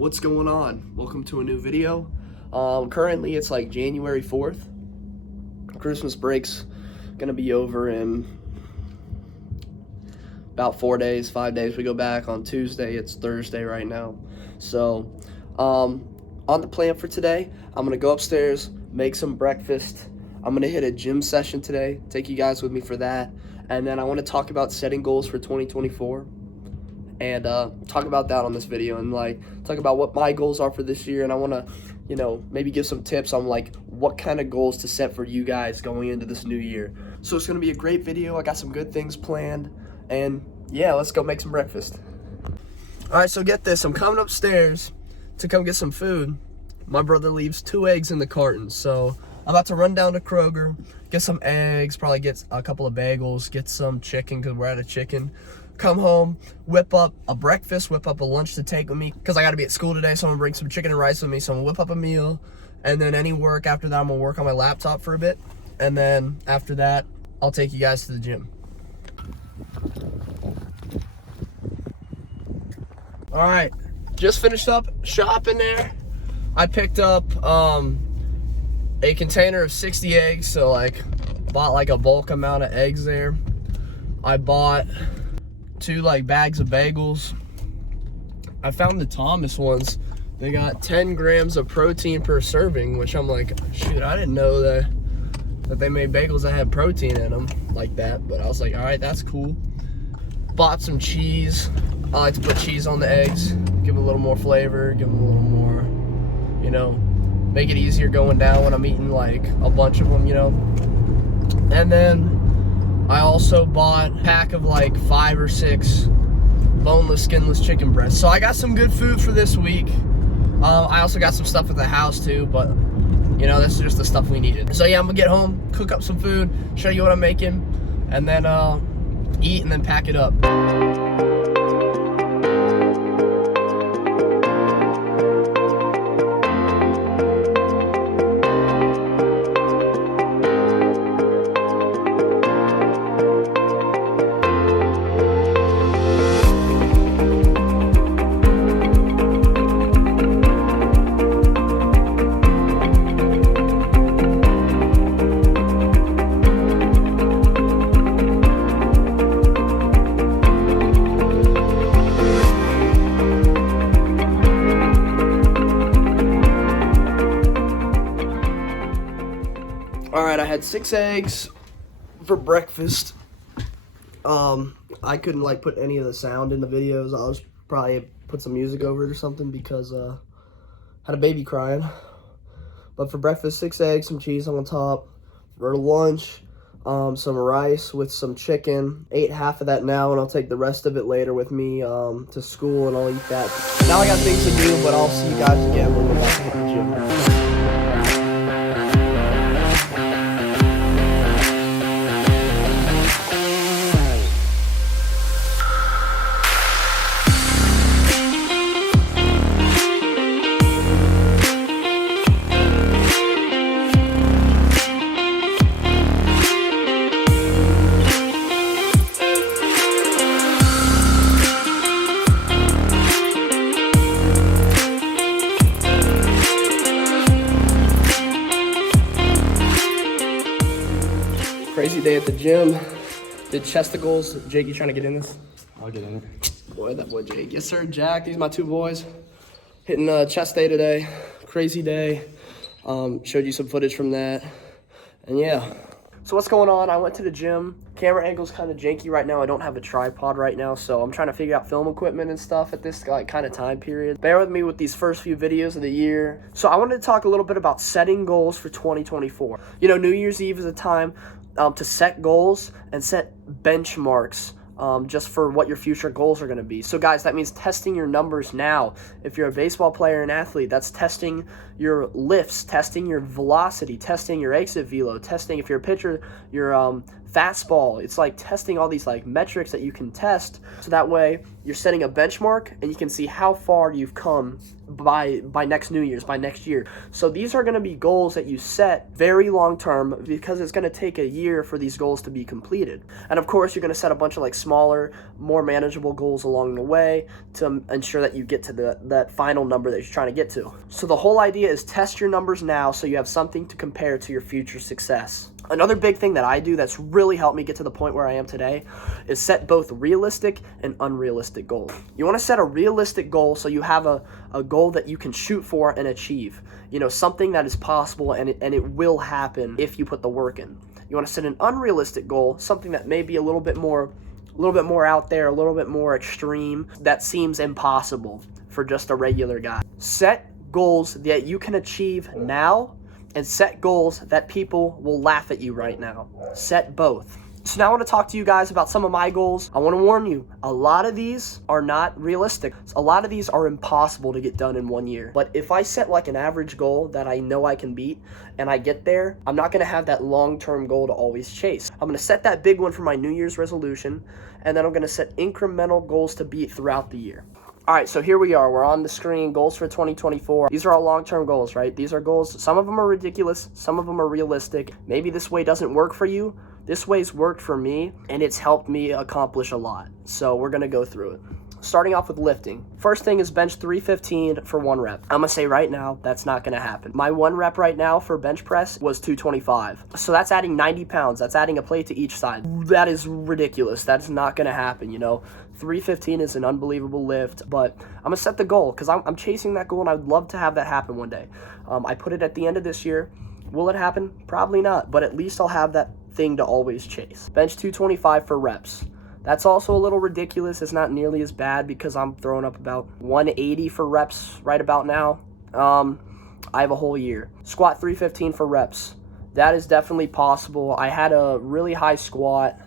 What's going on? Welcome to a new video. Currently it's like January 4th. Christmas break's gonna be over in about 5 days. We go back on Tuesday. It's Thursday right now. So on the plan for today, I'm gonna go upstairs, make some breakfast. I'm gonna hit a gym session today, take you guys with me for that. And then I wanna talk about setting goals for 2024. And talk about that on this video, and like talk about what my goals are for this year. And I want to, maybe give some tips on like what kind of goals to set for you guys going into this new year. So it's gonna be a great video. I got some good things planned, and yeah, let's go make some breakfast. All right, so get this. I'm coming upstairs to come get some food. My brother leaves 2 eggs in the carton, so I'm about to run down to Kroger, get some eggs, probably get a couple of bagels, get some chicken because we're out of chicken. Come home, whip up a breakfast, whip up a lunch to take with me because I got to be at school today, so I'm going to bring some chicken and rice with me. So I'm going to whip up a meal, and then any work after that, I'm going to work on my laptop for a bit. And then after that, I'll take you guys to the gym. All right, just finished up shopping there. I picked up a container of 60 eggs, so like bought like a bulk amount of eggs there. I bought 2 like bags of bagels. I found the Thomas ones. They got 10 grams of protein per serving, which I'm like, shoot, I didn't know that they made bagels that had protein in them like that. But I was like, all right, that's cool. Bought some cheese. I like to put cheese on the eggs, give it a little more flavor, give them a little more, make it easier going down when I'm eating like a bunch of them, And then I also bought a pack of like 5 or 6 boneless, skinless chicken breasts. So I got some good food for this week. I also got some stuff at the house too, but this is just the stuff we needed. So yeah, I'm gonna get home, cook up some food, show you what I'm making, and then eat and then pack it up. All right, I had 6 eggs for breakfast. I couldn't like put any of the sound in the videos. I was probably put some music over it or something because I had a baby crying. But for breakfast, 6 eggs, some cheese on the top. For lunch, some rice with some chicken. Ate half of that now, and I'll take the rest of it later with me to school, and I'll eat that. Now I got things to do, but I'll see you guys again when we're back at the gym. Crazy day at the gym. Did chesticles. Jake, you trying to get in this? I'll get in it. Boy, that boy Jake. Yes, sir, Jack. These are my 2 boys. Hitting chest day today. Crazy day. Showed you some footage from that. And yeah. So what's going on? I went to the gym. Camera angle's kind of janky right now. I don't have a tripod right now, so I'm trying to figure out film equipment and stuff at this like kind of time period. Bear with me with these first few videos of the year. So I wanted to talk a little bit about setting goals for 2024. New Year's Eve is a time to set goals and set benchmarks just for what your future goals are going to be. So guys, that means testing your numbers now. If you're a baseball player and athlete, that's testing your lifts, testing your velocity, testing your exit velo, testing if you're a pitcher, your fastball. It's like testing all these like metrics that you can test, so that way you're setting a benchmark and you can see how far you've come by next New Year's, by next year. So these are going to be goals that you set very long term, because it's going to take a year for these goals to be completed. And of course, you're going to set a bunch of like smaller, more manageable goals along the way to ensure that you get to that final number that you're trying to get to. So the whole idea is test your numbers now so you have something to compare to your future success. Another big thing that I do that's really helped me get to the point where I am today is set both realistic and unrealistic goals. You want to set a realistic goal so you have a goal that you can shoot for and achieve. Something that is possible and it will happen if you put the work in. You want to set an unrealistic goal, something that may be a little bit more out there, a little bit more extreme, that seems impossible for just a regular guy. Set goals that you can achieve now, and set goals that people will laugh at you right now. Set both. So now I want to talk to you guys about some of my goals. I want to warn you, a lot of these are not realistic. A lot of these are impossible to get done in 1 year. But if I set like an average goal that I know I can beat and I get there, I'm not going to have that long-term goal to always chase. I'm going to set that big one for my New Year's resolution, and then I'm going to set incremental goals to beat throughout the year. All right, so here we are. We're on the screen. Goals for 2024. These are all long-term goals, right? These are goals. Some of them are ridiculous. Some of them are realistic. Maybe this way doesn't work for you. This way's worked for me, and it's helped me accomplish a lot. So we're going to go through it. Starting off with lifting. First thing is bench 315 for 1 rep. I'm going to say right now, that's not going to happen. My 1 rep right now for bench press was 225. So that's adding 90 pounds. That's adding a plate to each side. That is ridiculous. That's not going to happen, 315 is an unbelievable lift, but I'm going to set the goal because I'm chasing that goal, and I'd love to have that happen one day. I put it at the end of this year. Will it happen? Probably not, but at least I'll have that thing to always chase. Bench 225 for reps. That's also a little ridiculous. It's not nearly as bad because I'm throwing up about 180 for reps right about now. I have a whole year. Squat 315 for reps. That is definitely possible. I had a really high squat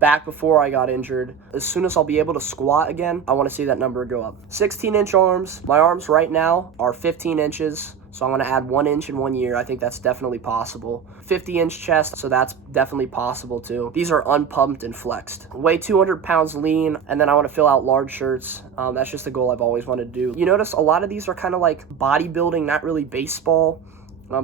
back before I got injured. As soon as I'll be able to squat again, I want to see that number go up. 16-inch arms. My arms right now are 15 inches. So I'm going to add 1 inch in 1 year. I think that's definitely possible. 50-inch chest, so that's definitely possible too. These are unpumped and flexed. Weigh 200 pounds lean, and then I want to fill out large shirts. That's just a goal I've always wanted to do. You notice a lot of these are kind of like bodybuilding, not really baseball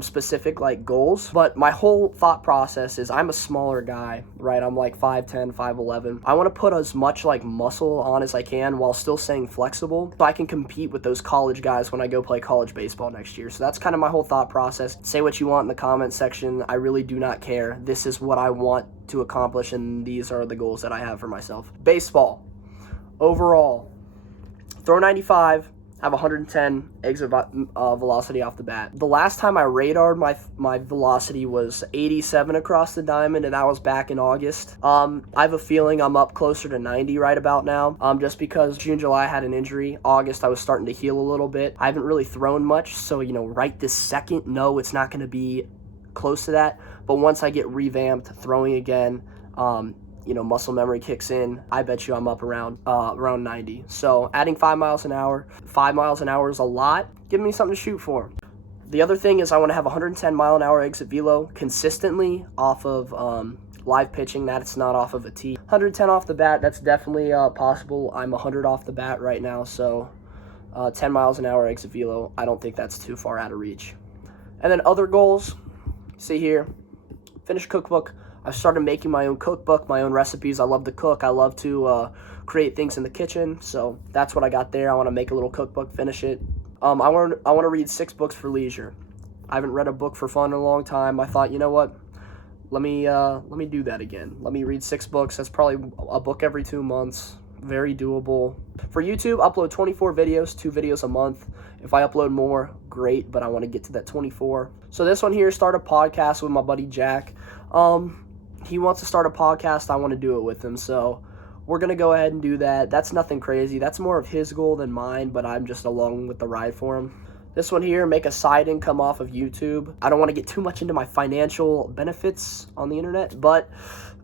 specific like goals, but my whole thought process is I'm a smaller guy, right? I'm like 5'10", 5'11". I want to put as much like muscle on as I can while still staying flexible so I can compete with those college guys when I go play college baseball next year. So that's kind of my whole thought process. Say what you want in the comment section. I really do not care. This is what I want to accomplish, and these are the goals that I have for myself. Baseball. Overall, throw 95, have 110 exit velocity off the bat. The last time I radared my velocity was 87 across the diamond, and that was back in August. I have a feeling I'm up closer to 90 right about now, just because June, July I had an injury. August I was starting to heal a little bit. I haven't really thrown much, so right this second, no, it's not going to be close to that. But once I get revamped throwing again, muscle memory kicks in, I bet you I'm up around 90. So adding 5 miles an hour. 5 miles an hour is a lot. Give me something to shoot for. The other thing is I want to have 110 mile an hour exit velo consistently off of live pitching. That's not off of a tee. 110 off the bat, that's definitely possible. I'm 100 off the bat right now, so 10 miles an hour exit velo, I don't think that's too far out of reach. And then other goals, see here, finish cookbook. I've started making my own cookbook, my own recipes. I love to cook. I love to create things in the kitchen. So that's what I got there. I want to make a little cookbook, finish it. I want to read 6 books for leisure. I haven't read a book for fun in a long time. I thought, you know what? Let me do that again. Let me read 6 books. That's probably a book every 2 months. Very doable. For YouTube, upload 24 videos, 2 videos a month. If I upload more, great, but I want to get to that 24. So this one here, start a podcast with my buddy Jack. He wants to start a podcast. I want to do it with him, so we're going to go ahead and do that. That's nothing crazy. That's more of his goal than mine, but I'm just along with the ride for him. This one here, make a side income off of YouTube. I don't want to get too much into my financial benefits on the internet, but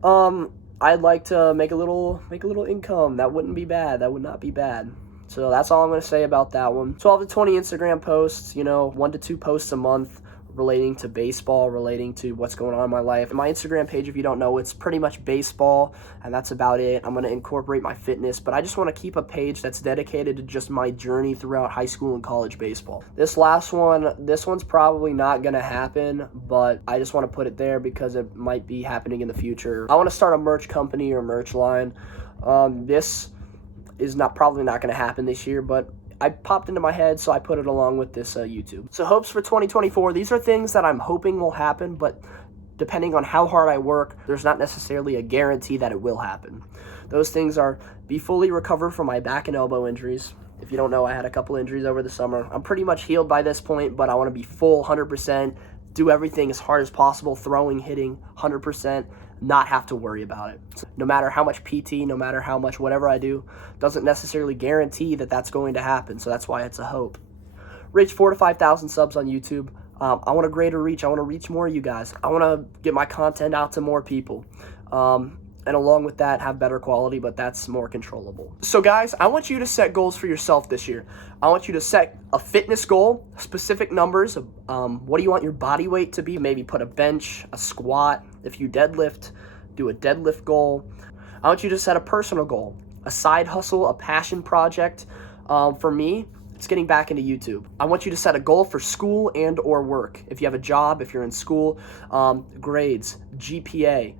I'd like to make a little income. That wouldn't be bad. That would not be bad. So that's all I'm going to say about that one. 12 to 20 Instagram posts, 1 to 2 posts a month. relating to baseball, relating to what's going on in my life. And my Instagram page, if you don't know, it's pretty much baseball, and that's about it. I'm going to incorporate my fitness, but I just want to keep a page that's dedicated to just my journey throughout high school and college baseball. This one's probably not going to happen, but I just want to put it there because it might be happening in the future. I want to start a merch company or merch line. This is probably not going to happen this year, but I popped into my head, so I put it along with this YouTube. So hopes for 2024, these are things that I'm hoping will happen, but depending on how hard I work, there's not necessarily a guarantee that it will happen. Those things are be fully recovered from my back and elbow injuries. If you don't know, I had a couple injuries over the summer. I'm pretty much healed by this point, but I want to be full 100%, do everything as hard as possible, throwing, hitting 100%, not have to worry about it. No matter how much PT, no matter how much whatever I do, doesn't necessarily guarantee that that's going to happen. So that's why it's a hope. Reach 4,000 to 5,000 subs on YouTube. I want a greater reach. I want to reach more of you guys. I want to get my content out to more people. And along with that, have better quality, but that's more controllable. So guys, I want you to set goals for yourself this year. I want you to set a fitness goal, specific numbers. What do you want your body weight to be? Maybe put a bench, a squat. If you deadlift, do a deadlift goal. I want you to set a personal goal, a side hustle, a passion project. For me, it's getting back into YouTube. I want you to set a goal for school and or work. If you have a job, if you're in school, grades, GPA,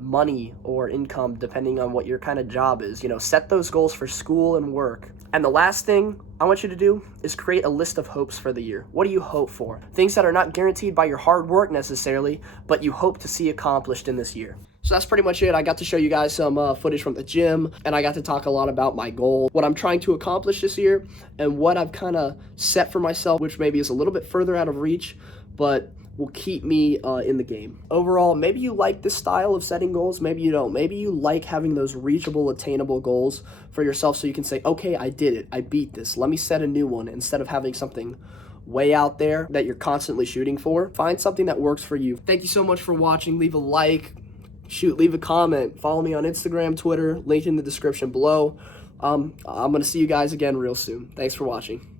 money or income, depending on what your kind of job is. Set those goals for school and work. And the last thing I want you to do is create a list of hopes for the year. What do you hope for? Things that are not guaranteed by your hard work necessarily, but you hope to see accomplished in this year. So that's pretty much it. I got to show you guys some footage from the gym, and I got to talk a lot about my goal, what I'm trying to accomplish this year, and what I've kind of set for myself, which maybe is a little bit further out of reach, but will keep me in the game. Overall, maybe you like this style of setting goals, maybe you don't. Maybe you like having those reachable, attainable goals for yourself so you can say, okay, I did it, I beat this, let me set a new one, instead of having something way out there that you're constantly shooting for. Find something that works for you. Thank you so much for watching. Leave a like, leave a comment, follow me on Instagram, Twitter, link in the description below. I'm gonna see you guys again real soon. Thanks for watching.